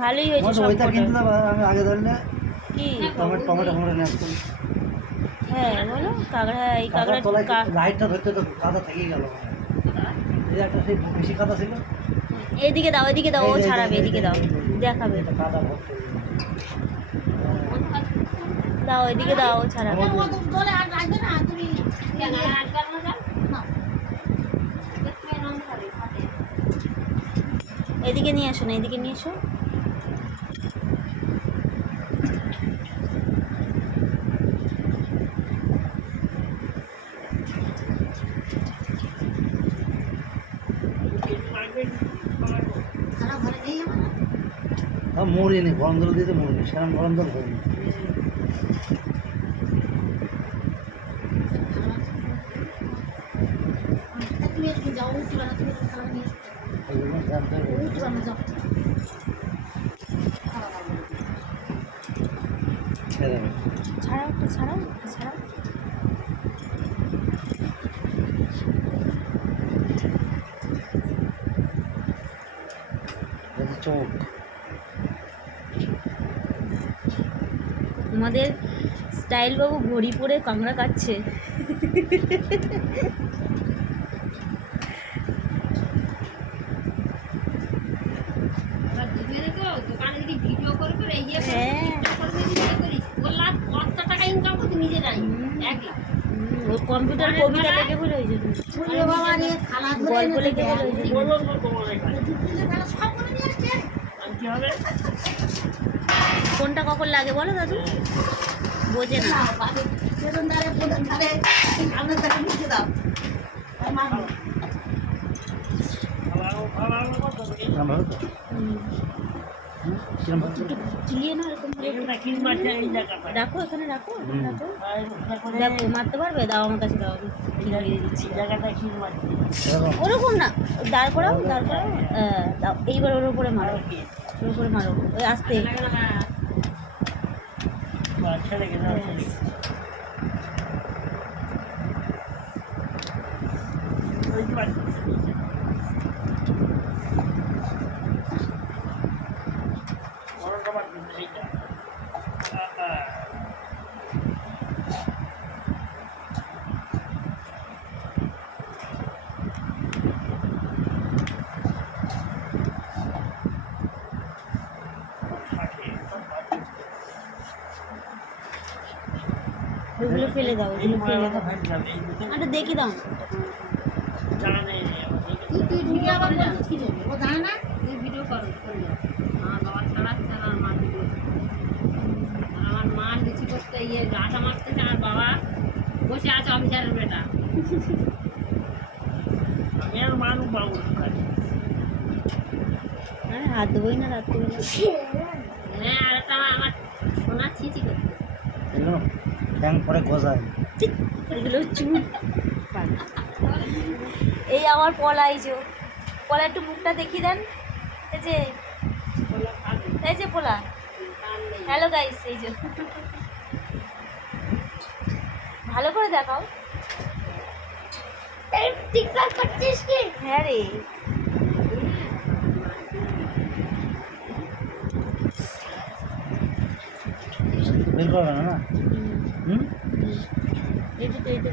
ভালোই হয়েছে সব ওইটা কিনতে দাও, আমি আগে ধরলে কি টমেটো নিয়ে আসতাম। হ্যাঁ বলো কাঁকড়া, এই কাঁকড়া লাইটটা ধরতে তো কাদা থেকেই গেল। এই একটা সেই বেশি কাদা ছিল। এদিকে দাও, এদিকে দাও, ও ছাড়াবে, এদিকে দাও, দেখাবে। কাদা ভর্তি। দাও এদিকে দাও, ও ছাড়াবে। এদিকে নিয়ে আসো না, এদিকে নিয়ে এসো। মরিনি, গরম জল দিতে মরিনি, সেরকম গরম জল করিনি। ছাড়াও একটা, ছাড়াও ছাড়াও। চোখ আমাদের স্টাইল বাবু ঘড়ি পরে কাঁকড়া কাটছে। ওর কম্পিউটার কবিতা লেগে বলে হয়েছে, গল্প লেগে বলে হয়েছে। কোনটা কখন লাগে বলো দাদু, বোঝে না। রাখো এখানে, রাখো দেখো, মারতে পারবে, দাও আমার কাছে, দাও ওরকম না, দাঁড় করাও, দাঁড় করাও, দাও এইবার ওর উপরে মারো, ওর উপরে মারো, ওই আস্তে। ওগুলো ফেলে দাও, ওগুলো ফেলে দাও, একটা দেখি দাও। আমার মা লুচি করতে ইয়ে আটা মারতেছে, আর বাবা বসে আছে অফিসারের বেটা। আমি আর মানু বাবু হাত দেবোই না রাত্রিবেলা। হ্যাঁ, আর একটা আমার সোনার ছিচি করতে ট্যাং পরে গজায়, এগুলো চুল। এই আমার পলা, এই যে পলা, একটু মুখটা দেখিয়ে দেন। এই যে পোলা, হ্যালো গাইস, এই যে ভালো করে দেখাও। হ্যাঁ রে, বের করবে না? এইটা তো, এইটা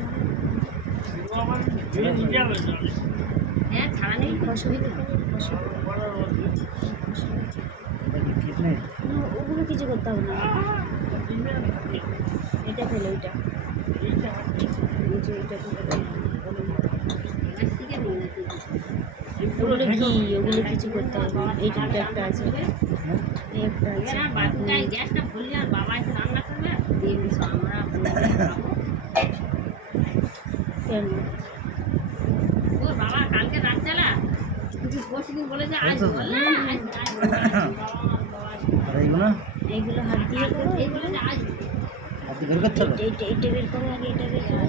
হ্যাঁ ছাড়া নেই। ওগুলো কিছু করতে হবে না, এটা ফেলে, ওইটা এইটা ওগুলো কি, ওগুলো কিছু করতে হবে না। এইটা একটা আছে, একটা আছে। গ্যাসটা ভরলে আর বাবা এসে রান্না করবে, আমরা কেন ওর বাবা কালকে রাত্রেবেলা পরশুদিন বলেছে আসবো, এইগুলো হাত দিয়ে করো, এইগুলো যে আসবো। বের করতে হবে। এইটা বের করো আগে, এটা বের করো।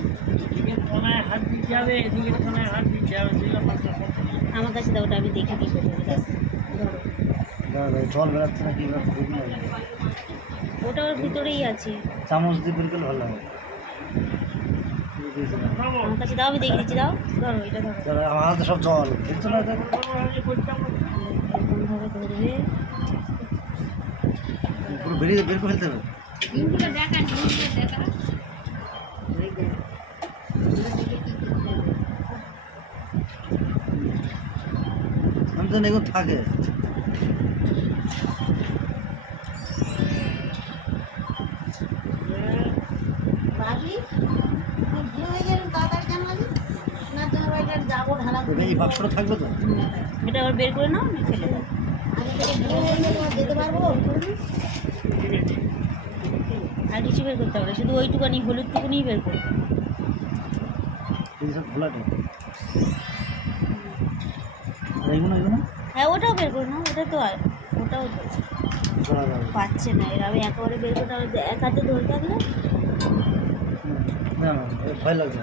হাত দিতে হবে, এদিকে হাত দিতে হবে। আমার কাছে দাও, ওটা আমি দেখে কি করবো। ধরো, জল বেড়াচ্ছে না কি, খুব ওটা ওর ভিতরেই আছে। চামচ দিয়ে বের করলে ভালো হবে। আমার কাছে দাও, আমি দেখে দিচ্ছি, দাও ধরো, এটা ধরো। আমার হাতে সব জল, দেখছো না? এরকমভাবে ধরবে। পুরো বেরিয়ে বের করে ফেলতে হবে। ডিমগুলো দেখা, ডিমগুলো দেখা। ওই দেখ। এগুলো থেকে কি করতে হবে? আমি তো এগুলো থাকে। বাবি তুই ভুল হয়ে গেল তাড়াতাড়ি জানাবি না তোমার বাড়িটা যাবো ঢালা তবে এই বাক্সটা থাকবে তো? এটা আবার বের করে নাও নিয়ে ফেলে দাও আগে থেকে ভুল হয়ে গেলে তোমার যেতে পারবো আর কিছু বের করতে হবে না, শুধু ওইটুকানি হলুদটুকুনি বের করবে এই সব খোলাটা। আর এইগুলো এইগুলো হ্যাঁ ওটাও বের করে নাও, ওটা তো ওটাও তো করা যাবে। পাচ্ছে না এর আমি একেবারে বের করতে হবে এক হাতে ধরে থাকলে না না, ভয় লাগবে।